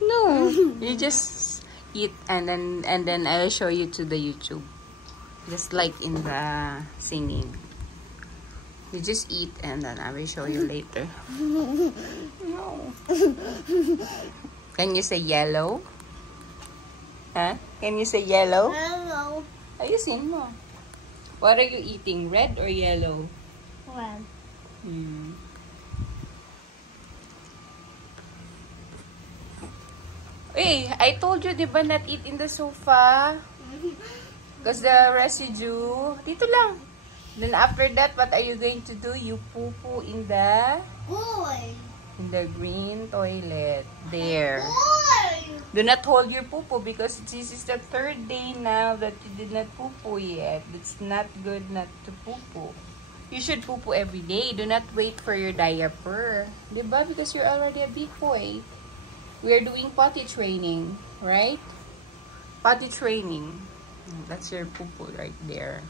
No, you just eat and then I will show you to the YouTube. Just like in the singing. You just eat and then I will show you later. No. Can you say yellow? Huh? Can you say yellow? Yellow. Ayusin mo. What are you eating? Red or yellow? Red. Hey, I told you, di ba, not eat in the sofa? Because the residue, dito lang. Then after that, what are you going to do? You poo-poo in the green toilet. There. Do not hold your poo-poo because this is the third day now that you did not poo-poo yet. It's not good not to poo-poo. You should poo-poo every day. Do not wait for your diaper. Diba? Because you're already a big boy. We are doing potty training, right? Potty training. That's your poo-poo right there.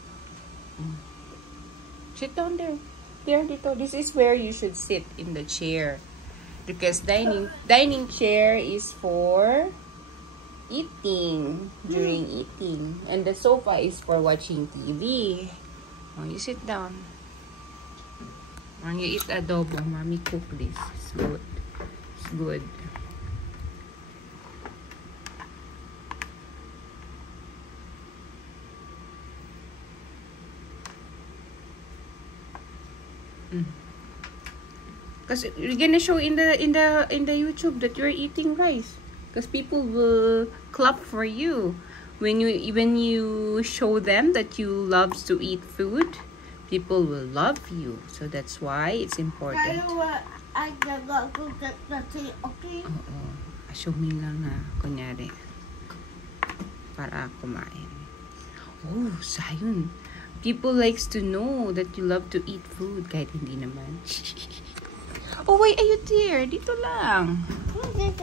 Sit down there. There, dito. This is where you should sit in the chair. Because dining chair is for eating, during eating. And the sofa is for watching TV. Oh, you sit down. When you eat adobo, mommy cook this. It's good. It's good. Because you're gonna show in the YouTube that you're eating rice. Because people will clap for you when you show them that you love to eat food. People will love you. So that's why it's important. I gotta go get the tea, okay? Oo. Assuming lang na, kunyari, para kumain. Oh, sayun. People likes to know that you love to eat food kahit hindi naman. Oh, why are you there? Dito lang.